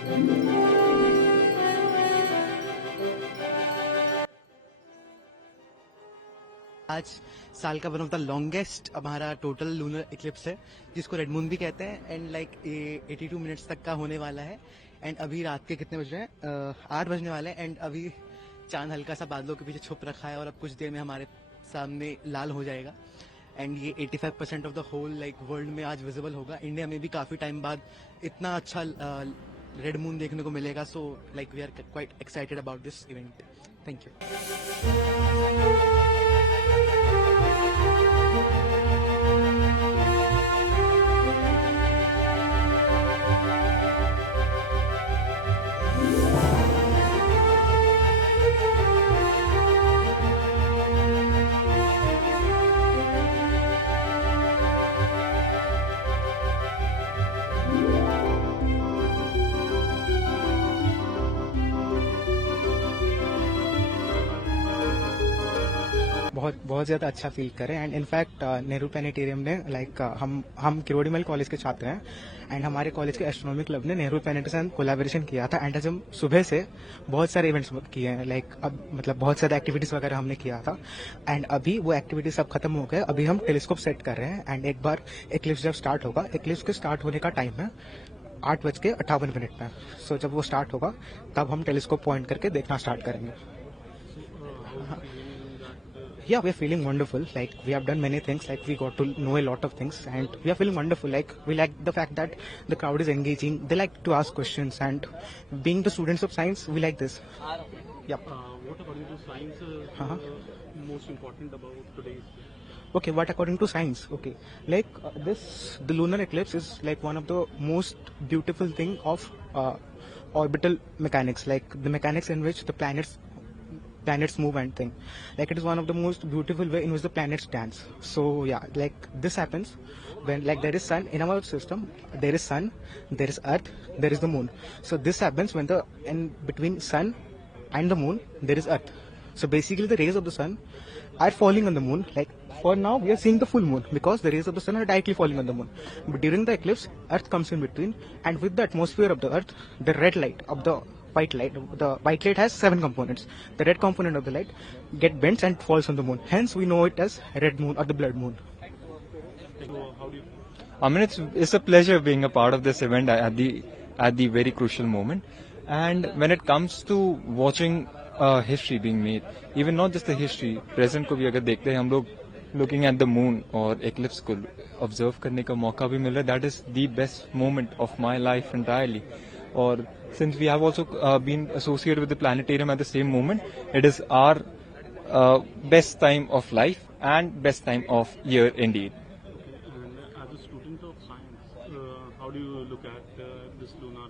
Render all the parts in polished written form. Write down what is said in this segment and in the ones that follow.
आज साल का वन ऑफ द लॉन्गेस्ट हमारा टोटल लूनर इक्लिप्स है, जिसको रेड मून भी कहते हैं। एंड लाइक 82 मिनट्स तक का होने वाला है। एंड अभी रात के कितने बज रहे हैं? 8 बजने वाले हैं। एंड अभी चांद हल्का सा बादलों के पीछे छुप रखा है और अब कुछ देर में हमारे सामने लाल हो जाएगा। एंड ये 85% of the whole like world में आज विजिबल होगा। इंडिया में भी काफी टाइम बाद इतना अच्छा रेड मून देखने को मिलेगा। So like we are quite excited about this event. Thank you. बहुत बहुत ज़्यादा अच्छा फील करें। एंड इनफैक्ट नेहरू प्लानिटेरियम ने लाइक हम किरोड़ीमल कॉलेज के छात्र हैं। एंड हमारे कॉलेज के एस्ट्रोनॉमी क्लब ने नेहरू प्लानिटेरियम से कोलैबोरेशन किया था। एंड आज हम सुबह से बहुत सारे इवेंट्स किए हैं, लाइक अब मतलब बहुत सारे एक्टिविटीज़ वगैरह हमने किया था। एंड अभी वो एक्टिविटीज सब खत्म हो गए। अभी हम टेलीस्कोप सेट कर रहे हैं। एंड एक बार एक्लिप्स जब स्टार्ट होगा, एक्लिप्स के स्टार्ट होने का टाइम है 8:58 में। सो जब वो स्टार्ट होगा तब हम टेलीस्कोप पॉइंट करके देखना स्टार्ट करेंगे। Yeah, we are feeling wonderful. Like we have done many things. Like we got to know a lot of things, and we are feeling wonderful. Like we like the fact that the crowd is engaging. They like to ask questions, and being the students of science, we like this. Yep. What according to science most important about today's? Okay, what according to science? Okay, like the lunar eclipse is like one of the most beautiful thing of orbital mechanics. Like the mechanics in which the planets move and thing. Like it is one of the most beautiful way in which the planets dance. So yeah, like this happens when like there is sun in our system. There is sun, there is earth, there is the moon. So this happens when in between sun and the moon there is earth. So basically the rays of the sun are falling on the moon. Like for now we are seeing the full moon because the rays of the sun are directly falling on the moon. But during the eclipse, earth comes in between, and with the atmosphere of the earth, the red light of the white light. The white light has 7 components. The red component of the light get bends and falls on the moon. Hence, we know it as red moon or the blood moon. So how do you? I mean, it's a pleasure being a part of this event at the very crucial moment. And when it comes to watching history being made, even not just the history, present को भी अगर देखते हैं हम लोग looking at the moon और eclipse को observe करने का मौका भी मिल रहा है, that is the best moment of my life entirely. और since we have also been associated with the planetarium at the same moment, it is our best time of life and best time of year indeed. And as a student of science, how do you look at this lunar?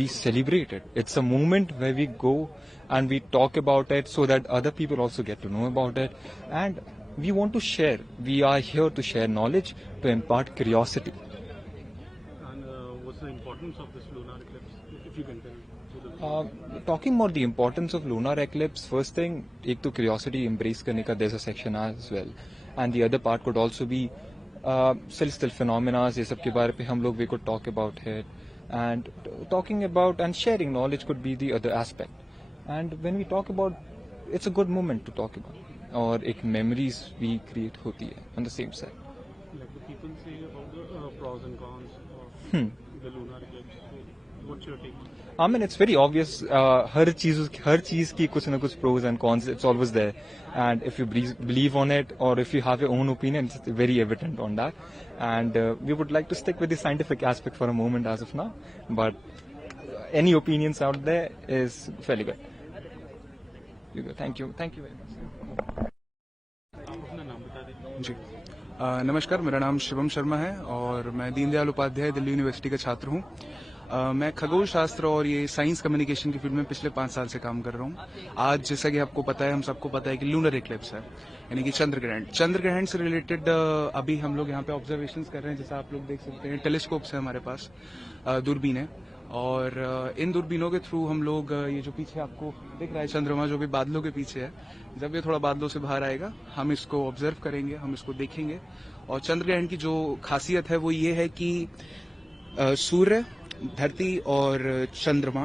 We celebrate it. It's a moment where we go and we talk about it so that other people also get to know about it. And we want to share. We are here to share knowledge, to impart curiosity. And what's the importance of this lunar eclipse, if you can tell? Talking about the importance of lunar eclipse, first thing, एक तो curiosity embrace करने का there's a section as well, and the other part could also be celestial phenomena. ये सब के बारे पे हम लोग we could talk about it, and talking about and sharing knowledge could be the other aspect. And when we talk about, it's a good moment to talk about, और एक memories भी create होती है on the same side. Like the people say about the pros and cons of the lunar eclipse. So what's your take? I mean, it's very obvious. हर चीज की कुछ ना कुछ pros and cons. It's always there, and if you believe on it or if you have your own opinion, it's very evident on that. And we would like to stick with the scientific aspect for a moment as of now. But any opinions out there is fairly good. Thank you very much. आप अपना नाम बता दें. जी नमस्कार, मेरा नाम शिवम शर्मा है और मैं दीनदयाल उपाध्याय दिल्ली यूनिवर्सिटी का छात्र हूँ। मैं खगोल शास्त्र और ये साइंस कम्युनिकेशन की फील्ड में पिछले 5 साल से काम कर रहा हूँ। आज जैसा कि आपको पता है, हम सबको पता है कि लूनर इक्लिप्स है, यानी कि चंद्र ग्रहण से रिलेटेड अभी हम लोग यहाँ पे ऑब्जर्वेशंस कर रहे हैं। जैसा आप लोग देख सकते हैं, टेलीस्कोप्स है हमारे पास, दूरबीन है, और इन दूरबीनों के थ्रू हम लोग ये जो पीछे आपको दिख रहा है चंद्रमा, जो भी बादलों के पीछे है, जब ये थोड़ा बादलों से बाहर आएगा हम इसको ऑब्जर्व करेंगे, हम इसको देखेंगे। और चंद्र ग्रहण की जो खासियत है वो ये है कि सूर्य धरती और चंद्रमा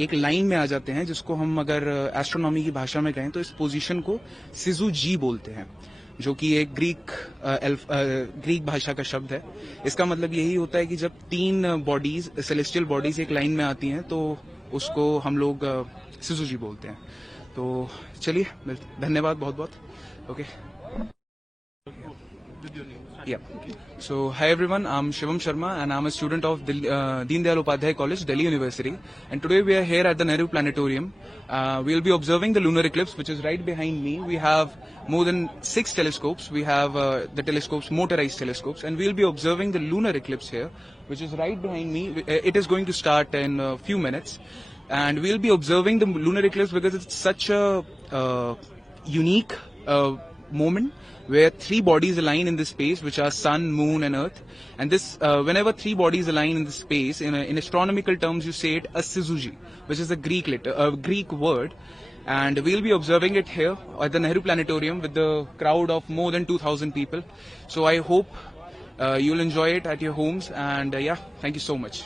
एक लाइन में आ जाते हैं, जिसको हम अगर एस्ट्रोनॉमी की भाषा में कहें तो इस पोजीशन को सिजु जी बोलते हैं, जो कि एक ग्रीक भाषा का शब्द है। इसका मतलब यही होता है कि जब 3 बॉडीज, सेलेस्टियल बॉडीज एक लाइन में आती हैं तो उसको हम लोग सिजु जी बोलते हैं। तो चलिए, धन्यवाद बहुत बहुत। Okay, yeah. So, hi everyone, I'm Shivam Sharma and I'm a student of Deen Dayal Upadhyay College, Delhi University. And today we are here at the Nehru Planetarium. We'll be observing the lunar eclipse, which is right behind me. We have more than 6 telescopes. We have the telescopes, motorized telescopes, and we'll be observing the lunar eclipse here, which is right behind me. It is going to start in a few minutes. And we'll be observing the lunar eclipse because it's such a unique moment where 3 bodies align in this space, which are Sun, Moon, and Earth. And this, whenever 3 bodies align in this space, in astronomical terms, you say it a syzygy, which is a Greek word. And we'll be observing it here at the Nehru Planetarium with the crowd of more than 2,000 people. So I hope you'll enjoy it at your homes. And yeah, thank you so much.